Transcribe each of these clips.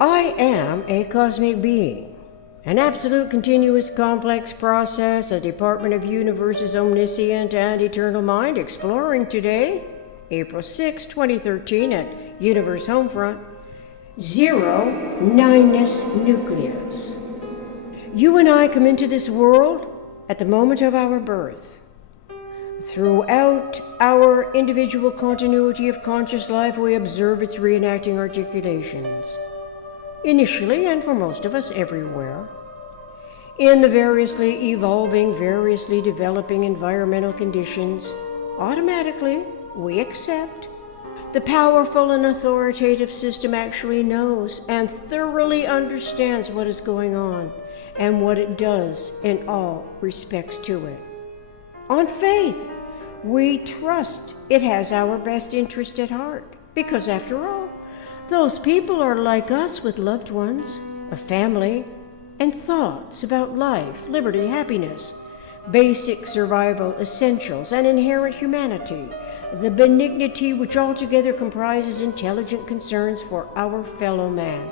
I am a cosmic being, an absolute continuous complex process, a department of universe's omniscient and eternal mind, exploring today, April 6, 2013 at Universe Homefront, Zero-Nineness-Nucleus. You and I come into this world at the moment of our birth. Throughout our individual continuity of conscious life, we observe its reenacting articulations. Initially, and for most of us everywhere, in the variously evolving, variously developing environmental conditions, automatically we accept the powerful and authoritative system actually knows and thoroughly understands what is going on and what it does in all respects to it. On faith, we trust it has our best interest at heart, because after all, those people are like us with loved ones, a family, and thoughts about life, liberty, happiness, basic survival essentials, and inherent humanity, the benignity which altogether comprises intelligent concerns for our fellow man.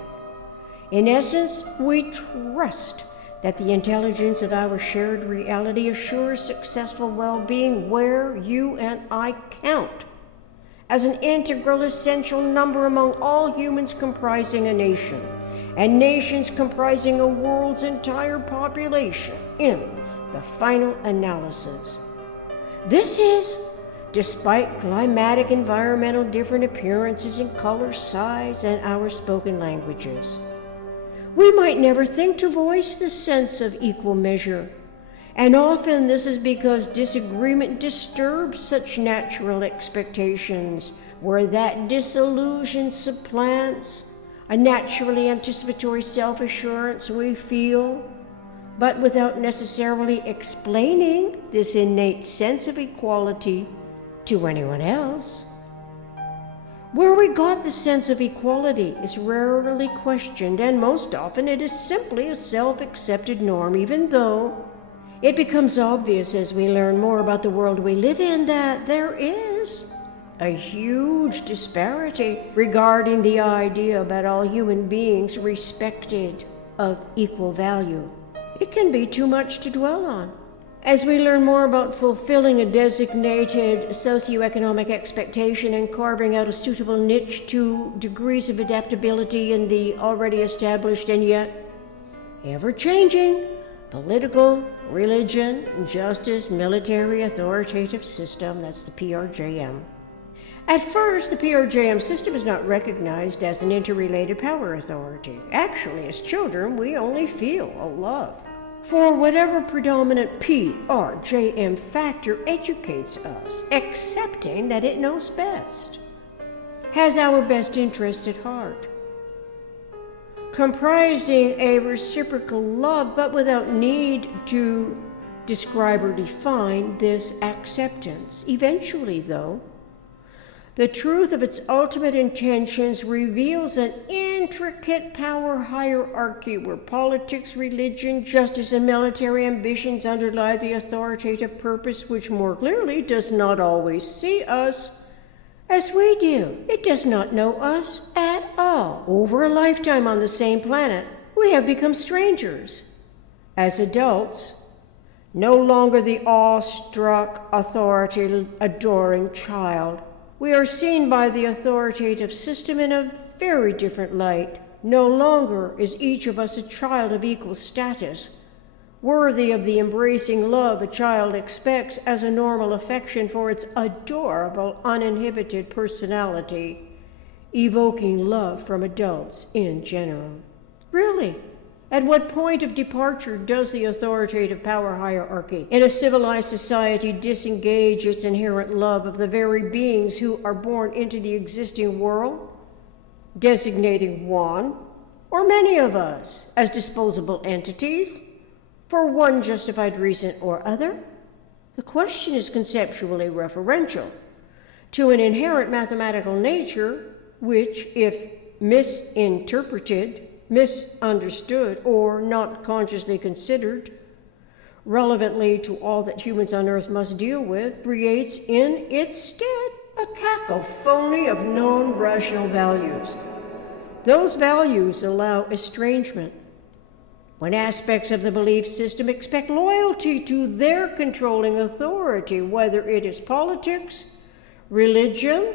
In essence, we trust that the intelligence of our shared reality assures successful well-being where you and I count as an integral, essential number among all humans comprising a nation, and nations comprising a world's entire population in the final analysis. This is, despite climatic, environmental different appearances in color, size, and our spoken languages. We might never think to voice the sense of equal measure, and often this is because disagreement disturbs such natural expectations, where that disillusion supplants a naturally anticipatory self-assurance we feel, but without necessarily explaining this innate sense of equality to anyone else. Where we got the sense of equality is rarely questioned, and most often it is simply a self-accepted norm, even though it becomes obvious as we learn more about the world we live in that there is a huge disparity regarding the idea about all human beings respected of equal value. It can be too much to dwell on. As we learn more about fulfilling a designated socioeconomic expectation and carving out a suitable niche to degrees of adaptability in the already established and yet ever-changing political, religion, justice, military, authoritative system, that's the PRJM. At first, the PRJM system is not recognized as an interrelated power authority. Actually, as children, we only feel a love for whatever predominant PRJM factor educates us, accepting that it knows best, has our best interest at heart, comprising a reciprocal love, but without need to describe or define this acceptance. Eventually, though, the truth of its ultimate intentions reveals an intricate power hierarchy where politics, religion, justice, and military ambitions underlie the authoritative purpose, which more clearly does not always see us as we do. It does not know us at all. Over a lifetime on the same planet, we have become strangers. As adults, no longer the awestruck, authority-adoring child, we are seen by the authoritative system in a very different light. No longer is each of us a child of equal status, worthy of the embracing love a child expects as a normal affection for its adorable, uninhibited personality, evoking love from adults in general. Really, at what point of departure does the authoritative power hierarchy in a civilized society disengage its inherent love of the very beings who are born into the existing world, designating one or many of us as disposable entities for one justified reason or other? The question is conceptually referential to an inherent mathematical nature which, if misinterpreted, misunderstood, or not consciously considered, relevantly to all that humans on earth must deal with, creates in its stead a cacophony of non-rational values, those values allow estrangement. When aspects of the belief system expect loyalty to their controlling authority, whether it is politics, religion,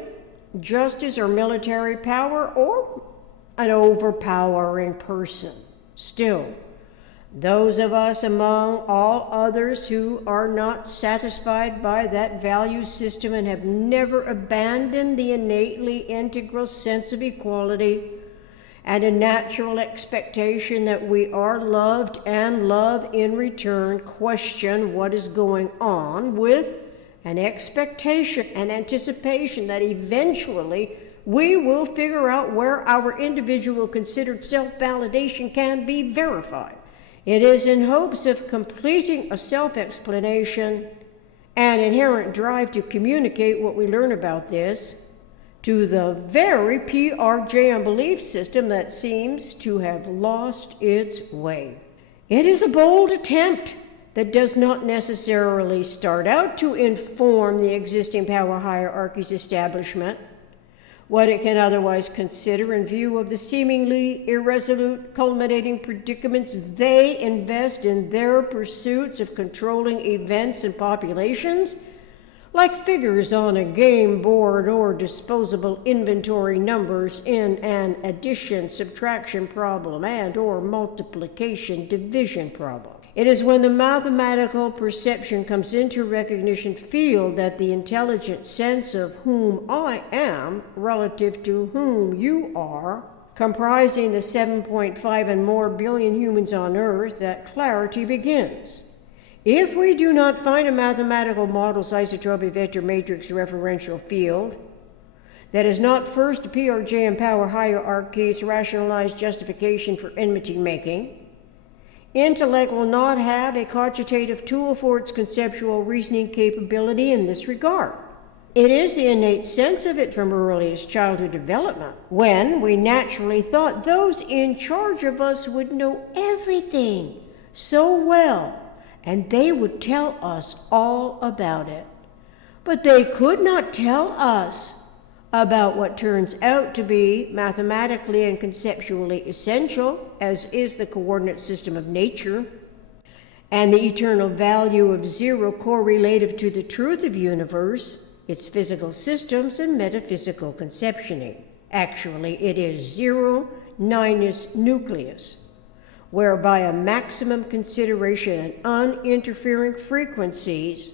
justice, or military power, or an overpowering person. Still, those of us among all others who are not satisfied by that value system and have never abandoned the innately integral sense of equality and a natural expectation that we are loved and love in return, question what is going on with an expectation and anticipation that eventually we will figure out where our individual considered self-validation can be verified. It is in hopes of completing a self-explanation and inherent drive to communicate what we learn about this to the very PRJM belief system that seems to have lost its way. It is a bold attempt that does not necessarily start out to inform the existing power hierarchy's establishment, what it can otherwise consider in view of the seemingly irresolute culminating predicaments they invest in their pursuits of controlling events and populations, like figures on a game board or disposable inventory numbers in an addition, subtraction problem and or multiplication, division problem. It is when the mathematical perception comes into recognition field that the intelligent sense of whom I am relative to whom you are, comprising the 7.5 and more billion humans on Earth, that clarity begins. If we do not find a mathematical model's isotropic vector matrix referential field that is not first a PRJM power hierarchy's rationalized justification for enmity making, intellect will not have a cogitative tool for its conceptual reasoning capability in this regard. It is the innate sense of it from earliest childhood development, when we naturally thought those in charge of us would know everything so well, and they would tell us all about it. But they could not tell us about what turns out to be mathematically and conceptually essential, as is the coordinate system of nature, and the eternal value of zero correlative to the truth of universe, its physical systems and metaphysical conceptioning. Actually, it is Zero-Nineness-Nucleus, whereby a maximum consideration and uninterfering frequencies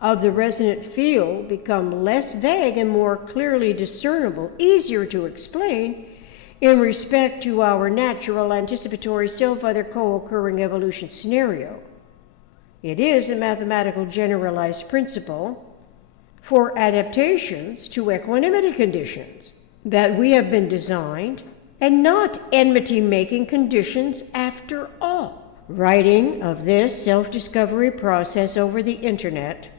of the resonant field become less vague and more clearly discernible, easier to explain in respect to our natural anticipatory self-other co-occurring evolution scenario. It is a mathematical generalized principle for adaptations to equanimity conditions that we have been designed, and not enmity-making conditions after all. Writing of this self-discovery process over the internet,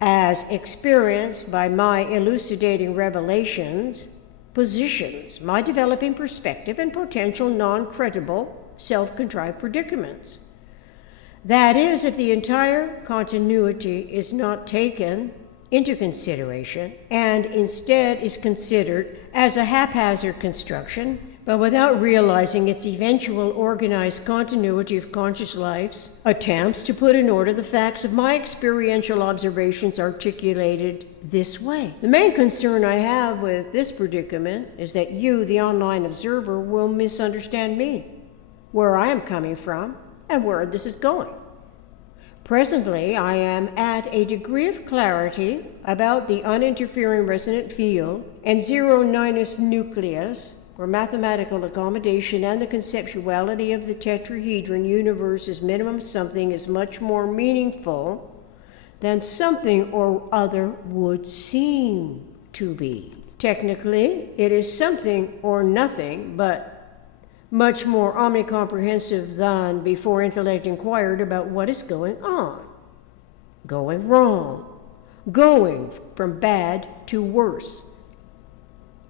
as experienced by my elucidating revelations, positions my developing perspective and potential non-credible self-contrived predicaments. That is, if the entire continuity is not taken into consideration and instead is considered as a haphazard construction, but without realizing its eventual organized continuity of conscious life's attempts to put in order the facts of my experiential observations articulated this way. The main concern I have with this predicament is that you, the online observer, will misunderstand me, where I am coming from, and where this is going. Presently, I am at a degree of clarity about the uninterfering resonant field and Zero-Nineness-Nucleus, where mathematical accommodation and the conceptuality of the tetrahedron universe as minimum something is much more meaningful than something or other would seem to be. Technically, it is something or nothing, but much more omnicomprehensive than before intellect inquired about what is going on, going wrong, going from bad to worse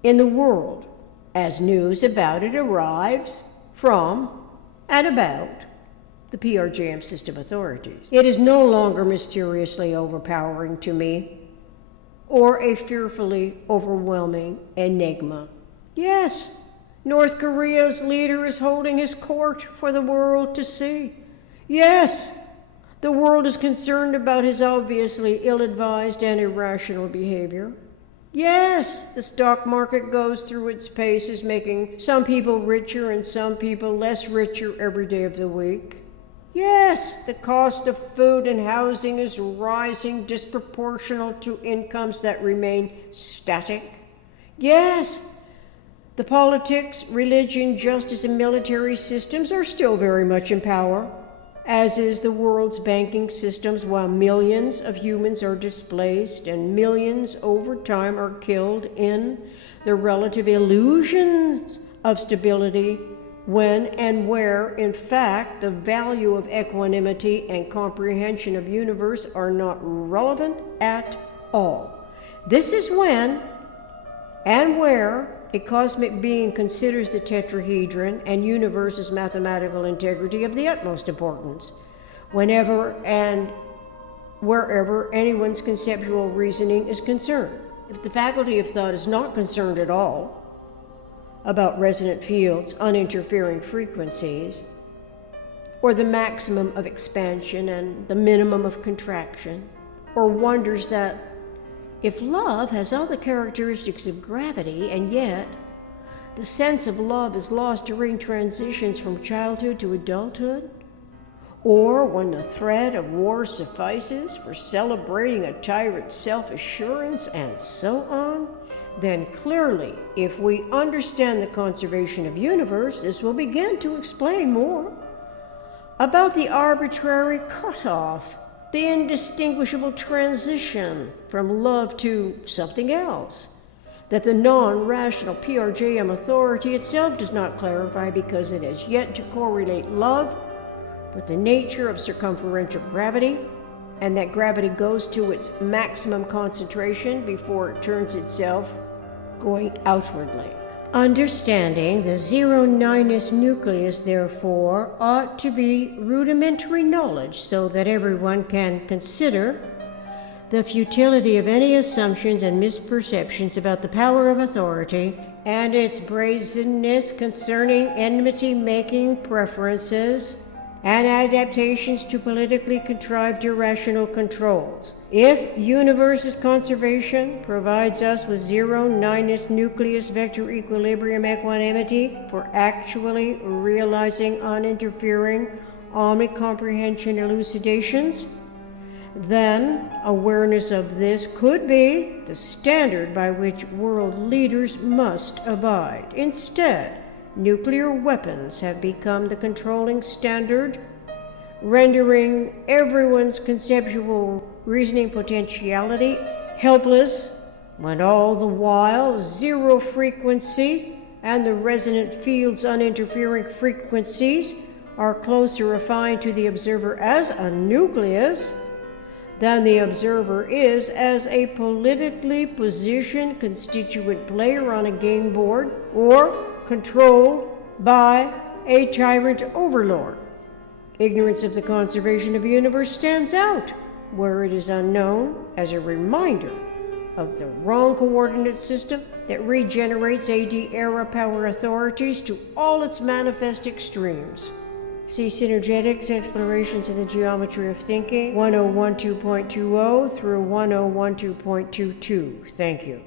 in the world, as news about it arrives from and about the PRJM system authorities. It is no longer mysteriously overpowering to me, or a fearfully overwhelming enigma. Yes, North Korea's leader is holding his court for the world to see. Yes, the world is concerned about his obviously ill-advised and irrational behavior. Yes, the stock market goes through its paces, making some people richer and some people less richer every day of the week. Yes, the cost of food and housing is rising disproportional to incomes that remain static. Yes, the politics, religion, justice, and military systems are still very much in power, as is the world's banking systems, while millions of humans are displaced and millions over time are killed in the relative illusions of stability when and where, in fact, the value of equanimity and comprehension of universe are not relevant at all. This is when and where a cosmic being considers the tetrahedron and universe's mathematical integrity of the utmost importance, whenever and wherever anyone's conceptual reasoning is concerned. If the faculty of thought is not concerned at all about resonant fields, uninterfering frequencies, or the maximum of expansion and the minimum of contraction, or wonders that if love has all the characteristics of gravity, and yet the sense of love is lost during transitions from childhood to adulthood, or when the threat of war suffices for celebrating a tyrant's self-assurance, and so on, then clearly, if we understand the conservation of universe, this will begin to explain more about the arbitrary cutoff, the indistinguishable transition from love to something else, that the non-rational PRJM authority itself does not clarify because it has yet to correlate love with the nature of circumferential gravity, and that gravity goes to its maximum concentration before it turns itself going outwardly. Understanding the Zero-Nineness-Nucleus, therefore, ought to be rudimentary knowledge so that everyone can consider the futility of any assumptions and misperceptions about the power of authority and its brazenness concerning enmity-making preferences and adaptations to politically contrived irrational controls. If universe's conservation provides us with zero-nineness-nucleus vector equilibrium equanimity for actually realizing uninterfering omnicomprehension elucidations, then awareness of this could be the standard by which world leaders must abide. Instead, nuclear weapons have become the controlling standard, rendering everyone's conceptual reasoning potentiality helpless, when all the while zero frequency and the resonant field's uninterfering frequencies are closer refined to the observer as a nucleus than the observer is as a politically positioned constituent player on a game board or controlled by a tyrant overlord. Ignorance of the conservation of the universe stands out where it is unknown as a reminder of the wrong coordinate system that regenerates AD-era power authorities to all its manifest extremes. See Synergetics, Explorations in the Geometry of Thinking, 1012.20 through 1012.22. Thank you.